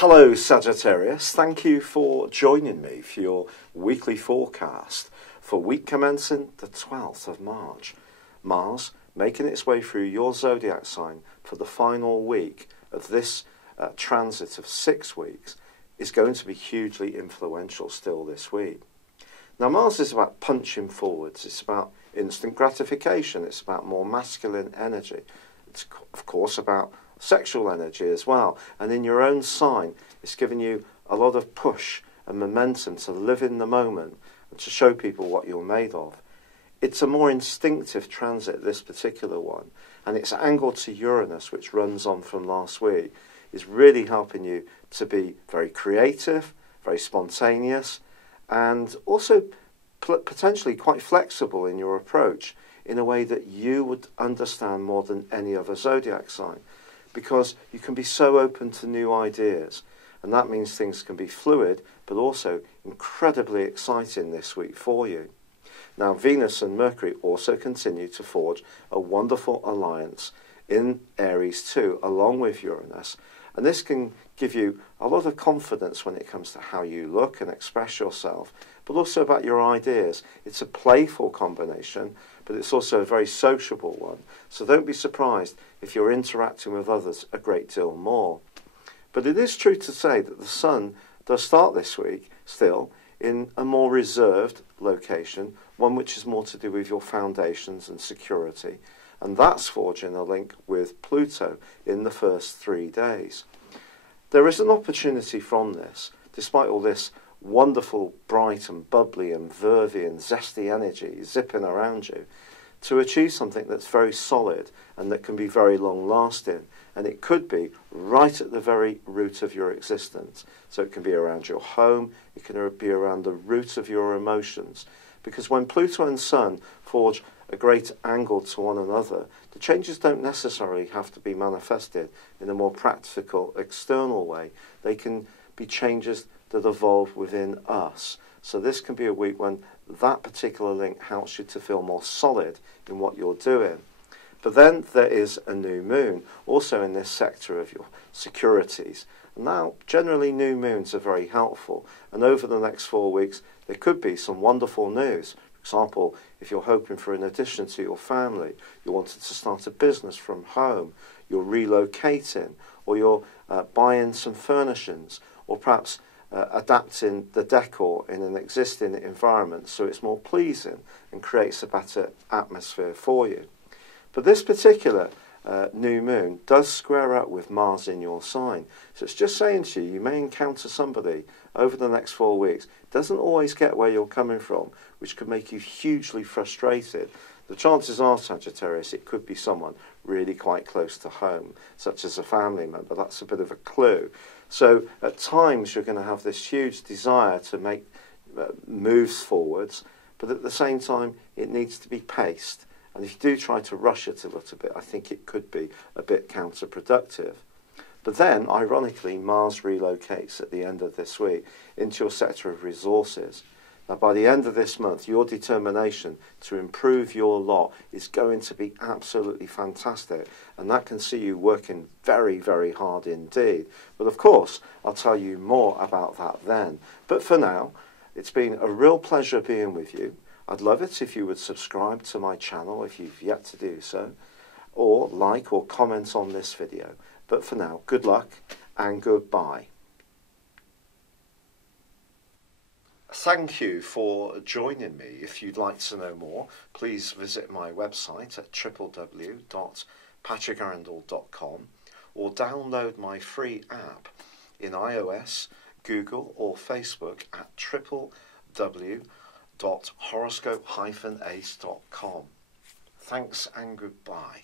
Hello Sagittarius, thank you for joining me for your weekly forecast for week commencing the 12th of March. Mars making its way through your zodiac sign for the final week of this transit of 6 weeks is going to be hugely influential still this week. Now Mars is about punching forwards, it's about instant gratification, it's about more masculine energy, it's of course about sexual energy as well, and in your own sign it's giving you a lot of push and momentum to live in the moment and to show people what you're made of. It's a more instinctive transit, this particular one, and it's angled to Uranus, which runs on from last week, is really helping you to be very creative, very spontaneous, and also potentially quite flexible in your approach in a way that you would understand more than any other zodiac sign, because you can be so open to new ideas, and that means things can be fluid but also incredibly exciting this week for you. Now Venus and Mercury also continue to forge a wonderful alliance in Aries too, along with Uranus, and this can give you a lot of confidence when it comes to how you look and express yourself, but also about your ideas. It's a playful combination, but it's also a very sociable one, so don't be surprised if you're interacting with others a great deal more. But it is true to say that the Sun does start this week still in a more reserved location, one which is more to do with your foundations and security, and that's forging a link with Pluto in the first 3 days. There is an opportunity from this, despite all this wonderful, bright and bubbly and vervy and zesty energy zipping around you, to achieve something that's very solid and that can be very long lasting, and it could be right at the very root of your existence. So it can be around your home, it can be around the root of your emotions, because when Pluto and Sun forge a great angle to one another, the changes don't necessarily have to be manifested in a more practical external way. They can be changes that evolve within us. So this can be a week when that particular link helps you to feel more solid in what you're doing. But then there is a new moon also in this sector of your securities. Now generally new moons are very helpful, and over the next 4 weeks there could be some wonderful news. For example, if you're hoping for an addition to your family, you wanted to start a business from home, you're relocating, or you're buying some furnishings, or perhaps adapting the decor in an existing environment so it's more pleasing and creates a better atmosphere for you. But this particular new moon does square up with Mars in your sign, so it's just saying to you, you may encounter somebody over the next 4 weeks. It doesn't always get where you're coming from, which could make you hugely frustrated. The chances are, Sagittarius, it could be someone really quite close to home, such as a family member. That's a bit of a clue. So at times you're going to have this huge desire to make moves forwards, but at the same time it needs to be paced. And if you do try to rush it a little bit, I think it could be a bit counterproductive. But then, ironically, Mars relocates at the end of this week into your sector of resources. Now, by the end of this month, your determination to improve your lot is going to be absolutely fantastic. And that can see you working very, very hard indeed. But of course, I'll tell you more about that then. But for now, it's been a real pleasure being with you. I'd love it if you would subscribe to my channel if you've yet to do so, or like or comment on this video. But for now, good luck and goodbye. Thank you for joining me. If you'd like to know more, please visit my website at www.patrickarundell.com or download my free app in iOS, Google or Facebook at www.horoscope-ace.com. Thanks and goodbye.